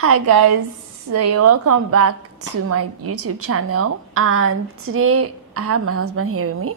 Hi guys, so you're welcome back to my YouTube channel, and today I have my husband here with me.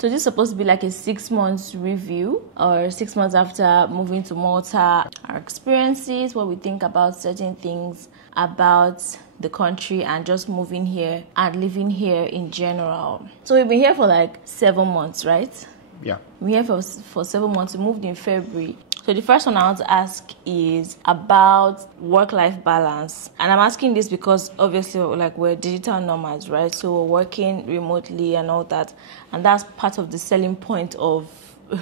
So this is supposed to be like a 6 months review, or 6 months after moving to Malta, our experiences, what we think about certain things about the country and just moving here and living here in general. So we've been here for like 7 months, right? Yeah. We're here for 7 months. We moved in February. So the first one I want to ask is about work-life balance. And I'm asking this because obviously like we're digital nomads, right? So we're working remotely and all that. And that's part of the selling point of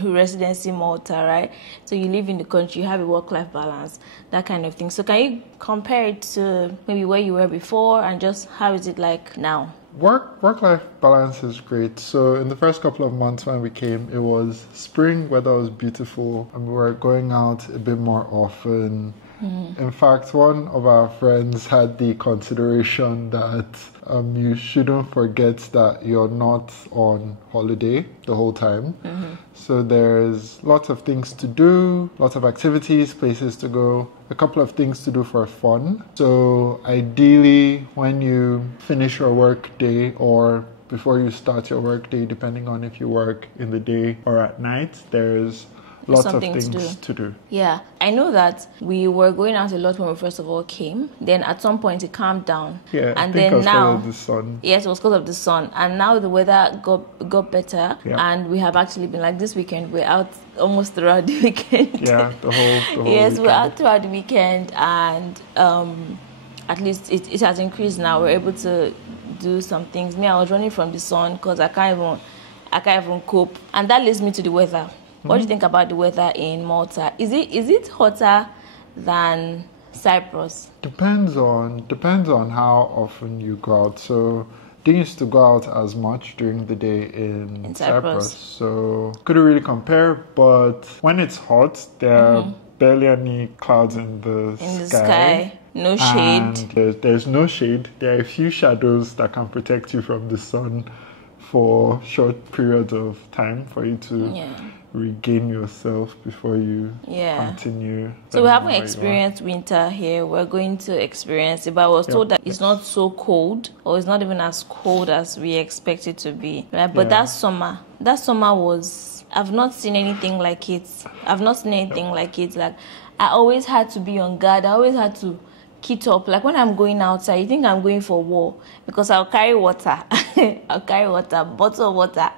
residency in Malta, right? So you live in the country, you have a work-life balance, that kind of thing. So can you compare it to maybe where you were before and just how is it like now? Work-life balance is great. So in the first couple of months when we came, it was spring, weather was beautiful, and we were going out a bit more often. In fact, one of our friends had the consideration that you shouldn't forget that you're not on holiday the whole time. So there's lots of things to do, lots of activities, places to go, a couple of things to do for fun. So ideally, when you finish your work day or before you start your work day, depending on if you work in the day or at night, there's lots of things to do. Yeah, I know that we were going out a lot when we first of all came. Then at some point it calmed down. Yeah, and I think then it was now, because of the sun. Yes, it was because of the sun. And now the weather got better. Yeah. And we have actually been like this weekend. We're out almost throughout the weekend. Yeah, the whole yes, weekend. We're out throughout the weekend, and at least it has increased now. We're able to do some things. Me, I was running from the sun because I can't even cope. And that leads me to the weather. What do you think about the weather in Malta? Is it hotter than Cyprus? Depends on how often you go out. So didn't used to go out as much during the day in Cyprus. So couldn't really compare. But when it's hot, there are barely any clouds in the sky. No shade. And there's no shade. There are a few shadows that can protect you from the sun for short periods of time for you to regain yourself before you continue. So we haven't experienced winter here. We're going to experience it, but I was told that it's not so cold, or it's not even as cold as we expect it to be. Right? But that summer was, I've not seen anything like it. Like I always had to be on guard. I always had to kit up. Like when I'm going outside, you think I'm going for war because I'll carry water. I'll carry water, bottle of water.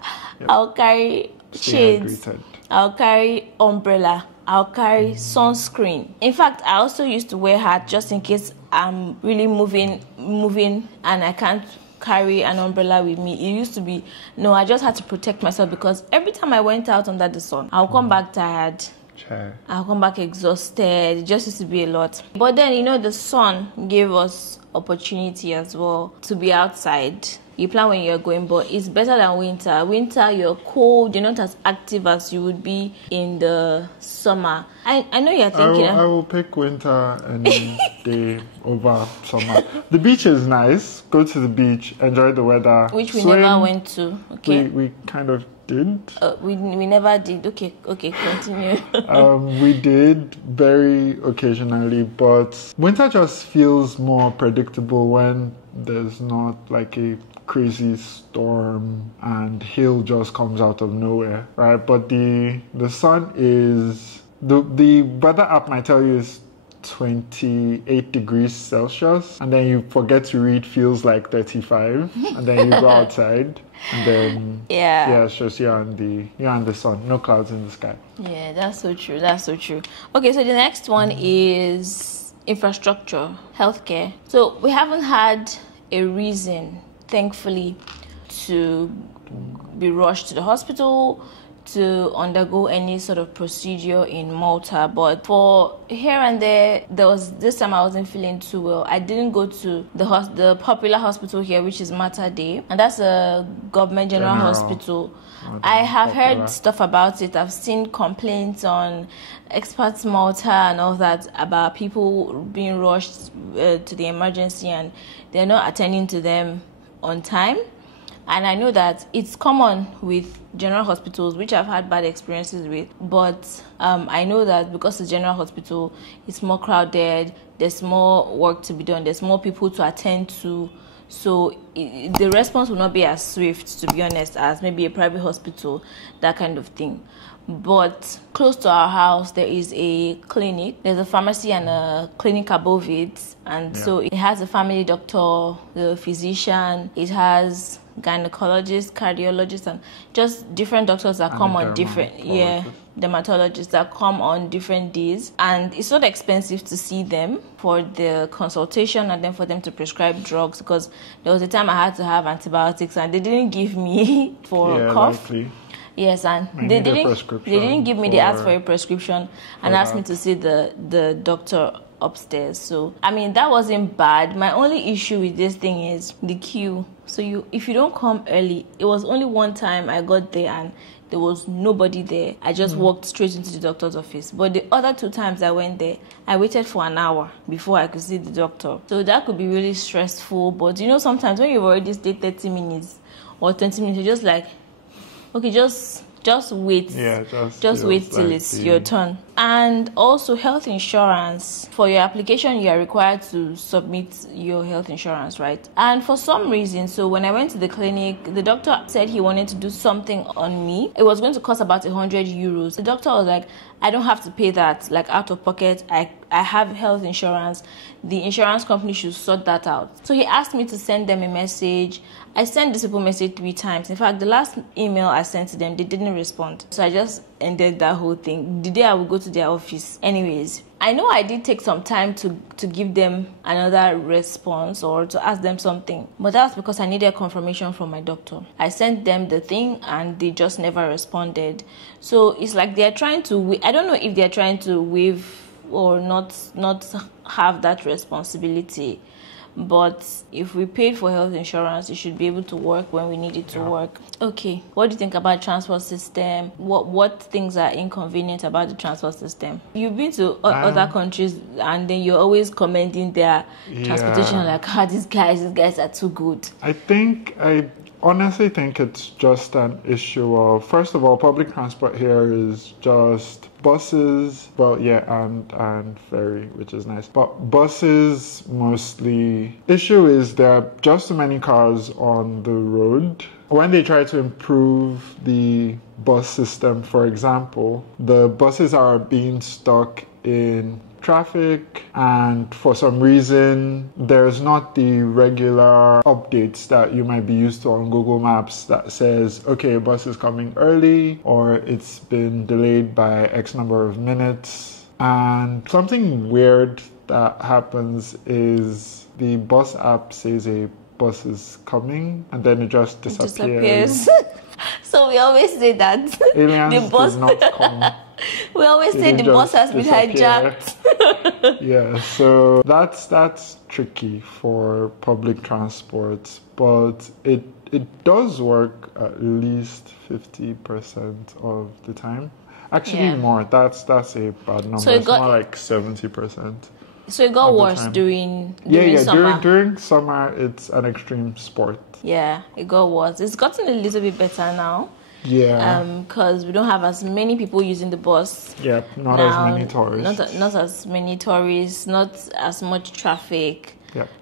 I'll carry shades. I'll carry umbrella. I'll carry sunscreen. In fact, I also used to wear hat just in case I'm really moving and I can't carry an umbrella with me. It used to be, no, I just had to protect myself because every time I went out under the sun, I'll come back tired. I'll come back exhausted. It just used to be a lot. But then, the sun gave us opportunity as well to be outside. You plan when you're going, but it's better than winter. Winter, you're cold, you're not as active as you would be in the summer. I know you're thinking... I will pick winter any day over summer. The beach is nice. Go to the beach, enjoy the weather. Which we never went to. Okay. We kind of did. We never did. Okay, continue. We did very occasionally, but winter just feels more predictable when there's not like a crazy storm and hail just comes out of nowhere, right? But the sun is, the weather app might tell you is 28 degrees Celsius, and then you forget to read feels like 35, and then you go outside and then it's just you're in the sun, no clouds in the sky. Yeah, that's so true. Okay, so the next one is infrastructure, healthcare. So we haven't had a reason, thankfully, to be rushed to the hospital, to undergo any sort of procedure in Malta. But for here and there was this time I wasn't feeling too well. I didn't go to the popular hospital here, which is Mater Dei, and that's a government general hospital. I have heard stuff about it. I've seen complaints on Experts Malta and all that about people being rushed to the emergency and they're not attending to them on time. And I know that it's common with general hospitals, which I've had bad experiences with. But I know that because the general hospital is more crowded, there's more work to be done, there's more people to attend to. So the response will not be as swift, to be honest, as maybe a private hospital, that kind of thing. But close to our house, there is a clinic. There's a pharmacy and a clinic above it. And so it has a family doctor, the physician. It has gynecologist, cardiologist, and just different doctors that come on different, dermatologists that come on different days. And it's not expensive to see them for the consultation and then for them to prescribe drugs, because there was a time I had to have antibiotics and they didn't give me for cough. Likely. Yes, and they didn't give me. They asked for a prescription and asked me to see the doctor upstairs. So I mean, that wasn't bad. My only issue with this thing is the queue. So if you don't come early, it was only one time I got there and there was nobody there. I just walked straight into the doctor's office. But the other 2 times I went there, I waited for an hour before I could see the doctor. So that could be really stressful. But you know, sometimes when you've already stayed 30 minutes or 20 minutes, you're just like, okay, just wait. Yeah, just wait till it's your turn. And also health insurance. For your application, you are required to submit your health insurance, right? And for some reason, so when I went to the clinic, the doctor said he wanted to do something on me. It was going to cost about 100 euros. The doctor was like, I don't have to pay that, like out of pocket. I have health insurance. The insurance company should sort that out. So he asked me to send them a message. I sent this people message 3 times. In fact, the last email I sent to them, they didn't respond. So I just ended that whole thing. The day I would go to their office. Anyways, I know I did take some time to give them another response or to ask them something. But that's because I needed confirmation from my doctor. I sent them the thing and they just never responded. So it's like they're trying to, I don't know if they're trying to waive or not have that responsibility. But if we paid for health insurance, it should be able to work when we need it to work. Okay, what do you think about transport system? What things are inconvenient about the transport system? You've been to other countries and then you're always commending their transportation, like, these guys are too good. I honestly think it's just an issue of, first of all, public transport here is just buses, and ferry, which is nice. But buses mostly. Issue is there are just too many cars on the road. When they try to improve the bus system, for example, the buses are being stuck in traffic, and for some reason there's not the regular updates that you might be used to on Google Maps that says, okay, a bus is coming early or it's been delayed by X number of minutes. And something weird that happens is the bus app says a bus is coming and then it just disappears. So we always say that aliens the bus did not come. We always say the bus has been hijacked. Yeah, so that's tricky for public transport, but it does work at least 50% of the time. Actually, more. That's a bad number. So it's more like 70%. So it got worse during summer. During summer, it's an extreme sport. Yeah, it got worse. It's gotten a little bit better now. Yeah. Because we don't have as many people using the bus. Yeah, not as many tourists. Not as many tourists, not as much traffic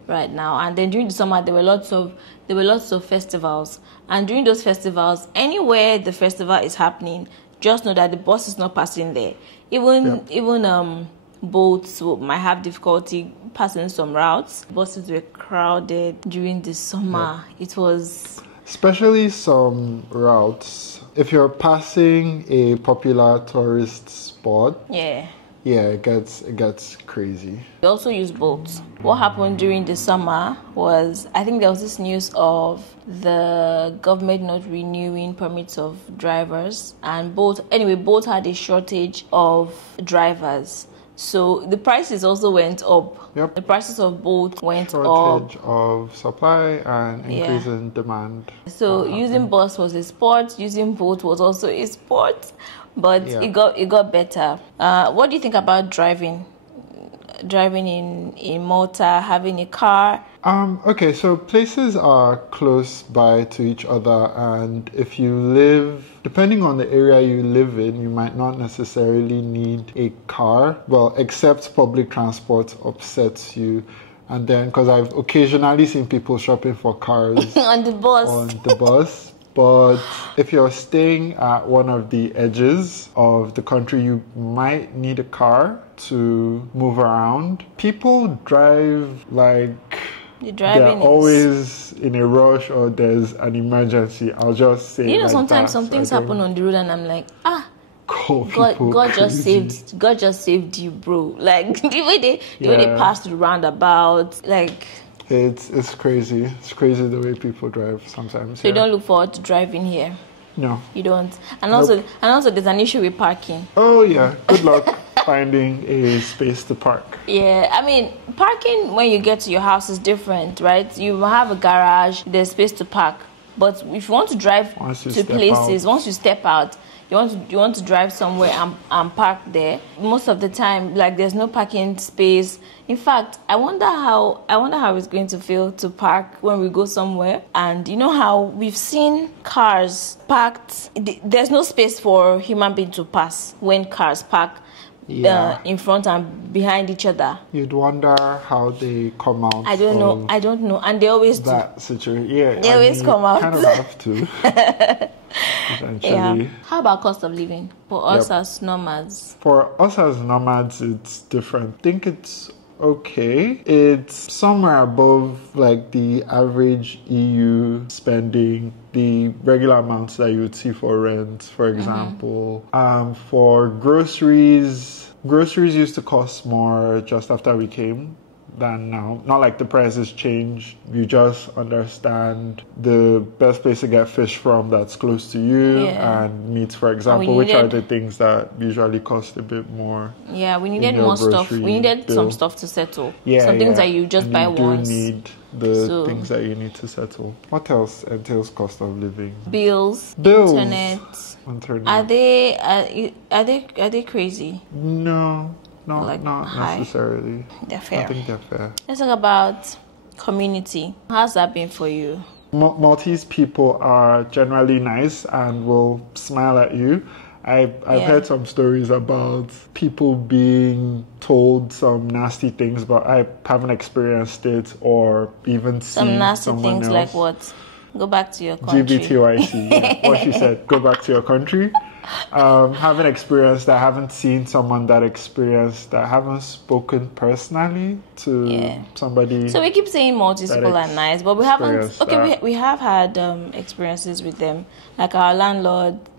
right now. And then during the summer, there were lots of festivals. And during those festivals, anywhere the festival is happening, just know that the bus is not passing there. Even boats might have difficulty passing some routes. Buses were crowded during the summer. It was... Especially some routes. If you're passing a popular tourist spot, it gets crazy. We also use boats. What happened during the summer was, I think there was this news of the government not renewing permits of drivers, and boats had a shortage of drivers. So the prices also went up. Yep. The prices of both went up. Shortage of supply and increase in demand. So using bus was a sport. Using boat was also a sport, but it got better. What do you think about driving? driving in Malta, having a car? Okay, so places are close by to each other, and if you live, depending on the area you live in, you might not necessarily need a car. Well, except public transport upsets you. And then, because I've occasionally seen people shopping for cars on the bus. But if you're staying at one of the edges of the country, you might need a car to move around. People drive like they're always in a rush or there's an emergency. I'll just say, you know, sometimes some things happen on the road and I'm like, God just saved you, bro. Like the way they pass the roundabout, like it's crazy. It's crazy the way people drive sometimes. So you don't look forward to driving here? No, you don't. And also there's an issue with parking. Oh yeah, good luck finding a space to park. Yeah, I mean, parking when you get to your house is different, right? You have a garage, there's space to park. But if you want to drive to places, once you step out, you want to drive somewhere and park there. Most of the time, like, there's no parking space. In fact, I wonder how it's going to feel to park when we go somewhere. And you know how we've seen cars parked. There's no space for human being to pass when cars park in front and behind each other. You'd wonder how they come out. I don't know. And they always do. That situation. Yeah. They always come out. Kind of have to. Yeah. How about cost of living for us as nomads? For us as nomads, it's different. I think it's okay. It's somewhere above like the average EU spending, the regular amounts that you would see for rent, for example. For groceries used to cost more just after we came than now. Not like the prices change. You just understand the best place to get fish from that's close to you, and meat, for example, which are the things that usually cost a bit more. Yeah, we needed more stuff. We needed some stuff to settle. Some things that you just buy once. You need the things that you need to settle. What else entails cost of living? Bills. Internet. Are they crazy? No. No, like not necessarily. They're fair. I think they're fair. Let's talk about community. How's that been for you? Maltese people are generally nice and will smile at you. I've heard some stories about people being told some nasty things, but I haven't experienced it or even seen some nasty someone things else. Like what? Go back to your country. GBTYC. What she said. Go back to your country. Haven't experienced that, haven't seen someone that experienced that, haven't spoken personally to somebody. So we keep saying Maltese people are nice, but we haven't. Okay, we have had experiences with them, like our landlords.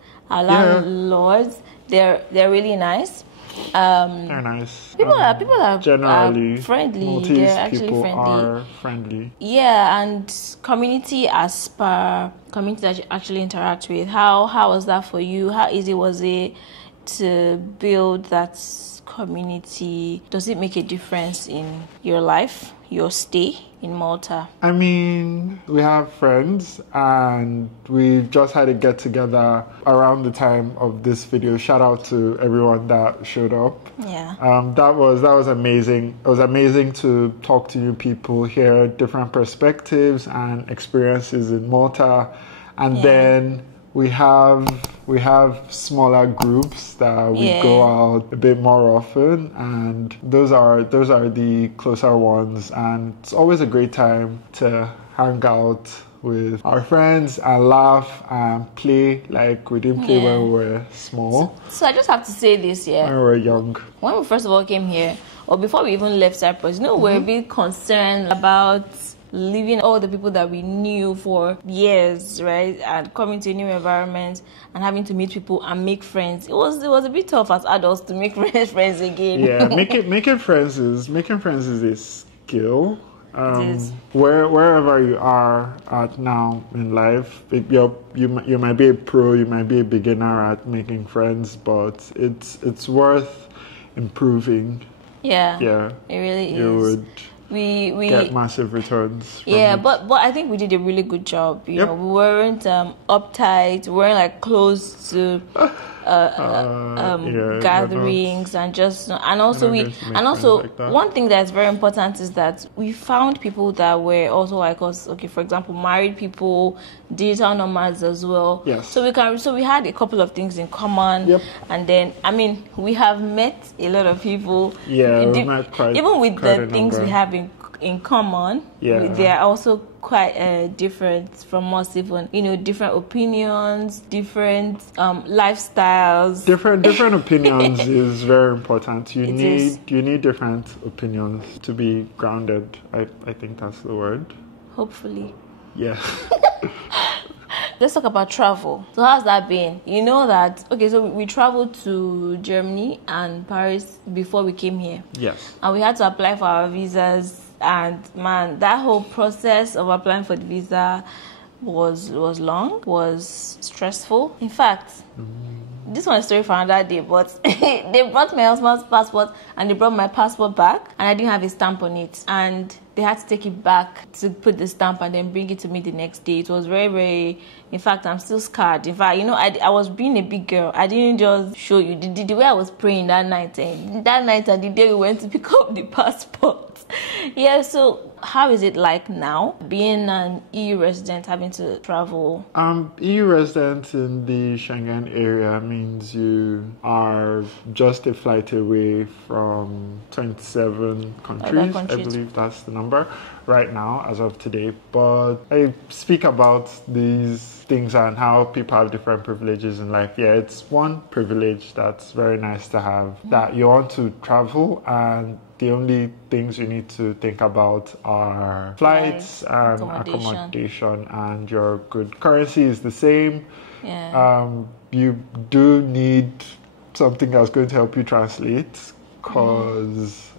They're really nice. They're nice. People are generally friendly. Maltese They're actually people friendly. Are friendly. Yeah, and community as per community that you actually interact with. How was that for you? How easy was it to build that community? Does it make a difference in your life, your stay in Malta? I mean, we have friends and we just had a get together around the time of this video. Shout out to everyone that showed up. Yeah. That was amazing. It was amazing to talk to new people, hear different perspectives and experiences in Malta. And then we have smaller groups that we go out a bit more often, and those are the closer ones, and it's always a great time to hang out with our friends and laugh and play like we didn't play when we were small. So I just have to say this, when we were young. When we first of all came here, or before we even left Cyprus, we were a bit concerned about leaving all the people that we knew for years, right, and coming to a new environment and having to meet people and make friends. It was a bit tough as adults to make friends again. Yeah, making friends is a skill. Wherever you are at now in life, you might be a pro, you might be a beginner at making friends, but it's worth improving. Yeah, it really is. You would we get massive returns. But I think we did a really good job. You know, we weren't uptight. We weren't like close to gatherings and just and also one thing that's very important is that we found people that were also like us. Okay, for example, married people, digital nomads as well. Yes. So we had a couple of things in common. Yep. And then we have met a lot of people. Yeah, we met even with the things we have in common. Yeah. They are also quite different from us, even different opinions, different lifestyles. Different opinions is very important. You need different opinions to be grounded. I think that's the word. Hopefully. Yeah. Let's talk about travel. So how's that been? You know that, okay, so we traveled to Germany and Paris before we came here. Yes. And we had to apply for our visas. And man, that whole process of applying for the visa was long, was stressful. In fact, this one is a story for another day, but they brought my husband's passport and they brought my passport back and I didn't have a stamp on it. And they had to take it back to put the stamp and then bring it to me the next day. It was very, very, in fact, I'm still scarred. In fact, I was being a big girl. I didn't just show you the way I was praying that night and the day we went to pick up the passport. Yeah, so how is it like now, being an EU resident, having to travel? EU resident in the Schengen area means you are just a flight away from 27 countries. I believe that's the number right now as of today. But I speak about these things and how people have different privileges in life. Yeah, it's one privilege that's very nice to have, that you want to travel and the only things you need to think about are flights and accommodation, and your good currency is the same. Yeah. You do need something that's going to help you translate because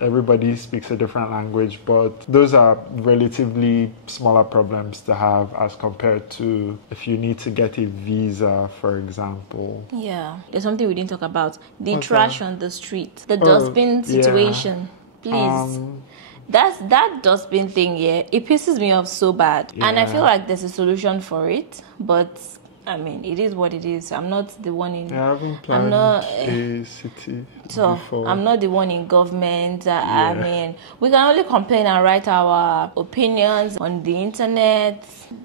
everybody speaks a different language, but those are relatively smaller problems to have as compared to if you need to get a visa, for example. Yeah, there's something we didn't talk about. The trash on the street, the dustbin situation. Yeah. Please. That dustbin thing, yeah, it pisses me off so bad. Yeah. And I feel like there's a solution for it, but I mean, it is what it is. I'm not the one in... I haven't planned a city before. I'm not the one in government. I mean, we can only complain and write our opinions on the internet,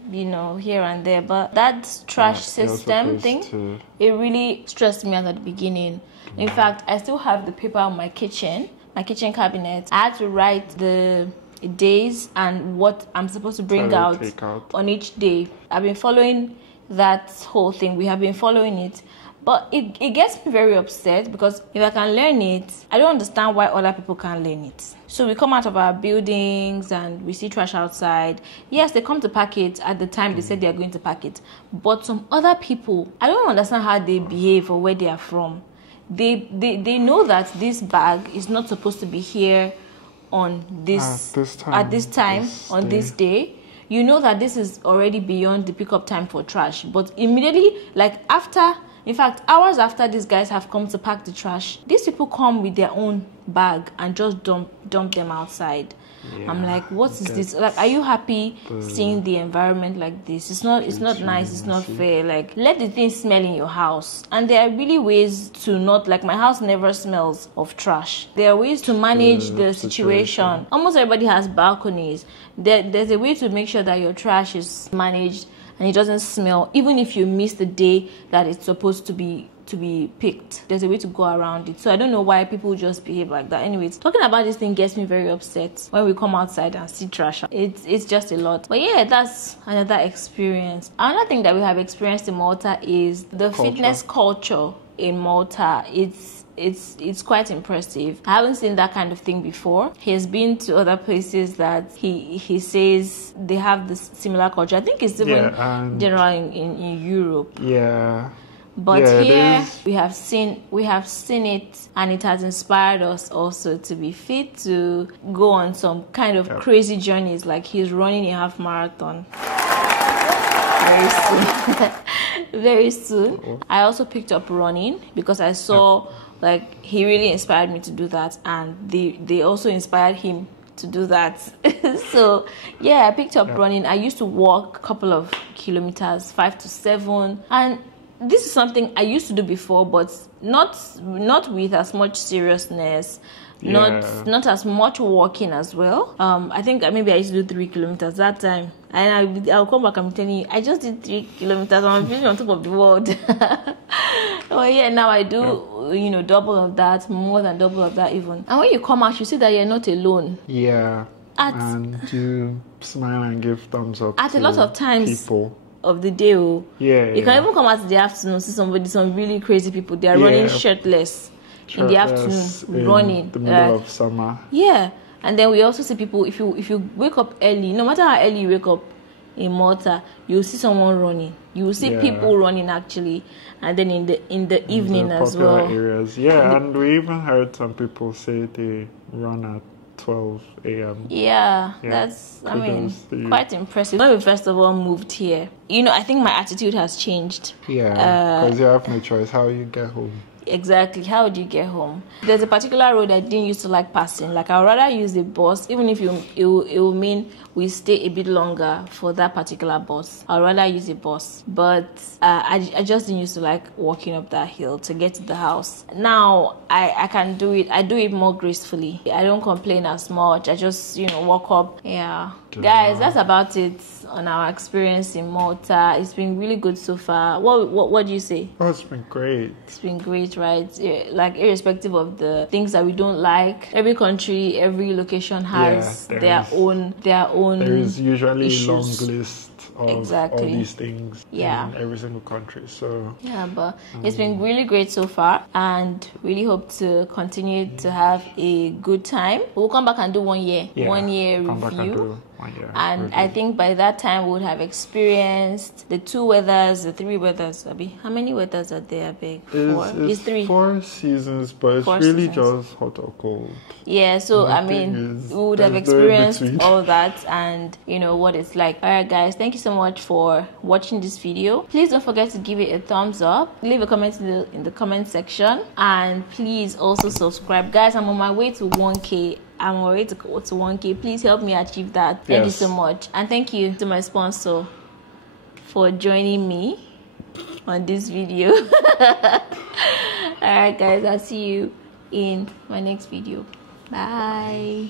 here and there. But that trash system thing, it really stressed me out at the beginning. In fact, I still have the paper on my kitchen cabinet. I had to write the days and what I'm supposed to bring out on each day. I've been following that whole thing. We have been following it, but it gets me very upset because if I can learn it, I don't understand why other people can't learn it. So we come out of our buildings and we see trash outside. Yes, they come to pack it at the time they said they are going to pack it, but some other people, I don't understand how they behave or where they are from. They know that this bag is not supposed to be here on this day. You know that this is already beyond the pickup time for trash. But immediately, hours after these guys have come to pack the trash, these people come with their own bag and just dump them outside. Yeah, I'm like, what is this? Like, are you happy seeing the environment like this? It's not nice, it's not fair. Like, let the thing smell in your house. And there are really ways to not, like, my house never smells of trash. There are ways to manage the situation. Almost everybody has balconies. There's a way to make sure that your trash is managed and it doesn't smell, even if you miss the day that it's supposed to be picked. There's a way to go around it. So I don't know why people just behave like that. Anyways, talking about this thing gets me very upset when we come outside and see trash. It's just a lot. But yeah, that's another experience. Another thing that we have experienced in Malta is the fitness culture in Malta. It's quite impressive. I haven't seen that kind of thing before. He has been to other places that he says they have this similar culture. I think it's even general in Europe. Yeah. But here we have seen it, and it has inspired us also to be fit to go on some kind of crazy journeys. Like he's running a half marathon very soon. Very soon. I also picked up running because I saw like he really inspired me to do that, and they also inspired him to do that. So yeah, I picked up running. I used to walk a couple of kilometers, 5 to 7, and this is something I used to do before, but not with as much seriousness, not as much walking as well. I think maybe I used to do 3 kilometers that time, and I'll come back and telling you I just did 3 kilometers. I'm feeling on top of the world. Oh yeah, now I do, you know, double of that, more than double of that even. And when you come out, you see that you're not alone. Yeah. And you smile and give thumbs up at to a lot of times people of the day. You can even come out in the afternoon, see some really crazy people. They are running shirtless in the afternoon, running the middle of summer. Yeah. And then we also see people, if you wake up early, no matter how early you wake up in Malta, you'll see someone running. You will see people running actually, and then in the evening as well. Areas. And we even heard some people say they run at 12 a.m. Yeah, that's, quite impressive. When we first of all moved here, you know, I think my attitude has changed. Yeah, because you have no choice how you get home. Exactly. How do you get home? There's a particular road I didn't used to like passing. Like, I'd rather use the bus, even if it will mean we stay a bit longer for that particular bus. I'd rather use a bus. But I just didn't used to like walking up that hill to get to the house. Now I can do it. I do it more gracefully. I don't complain as much. I just, you know, walk up. Yeah. Guys, that's about it on our experience in Malta. It's been really good so far. What do you say? Oh, it's been great. It's been great, right? Like, irrespective of the things that we don't like, every country, every location has their own there is usually issues. A long list of all these things in every single country. So but it's been really great so far, and really hope to continue to have a good time. We'll come back and do 1 year review. And I think by that time we would have experienced the 2 weathers, the 3 weathers. How many weathers are there, big? 4? It's 3. 4 seasons, but it's really just hot or cold. Yeah, so we would have experienced all that, and you know what it's like. Alright guys, thank you so much for watching this video. Please don't forget to give it a thumbs up, leave a comment in the comment section, and please also subscribe. Guys, I'm on my way to 1K. I'm on my way to 1K. Please help me achieve that. Thank you so much. And thank you to my sponsor for joining me on this video. Alright guys, I'll see you in my next video. Bye.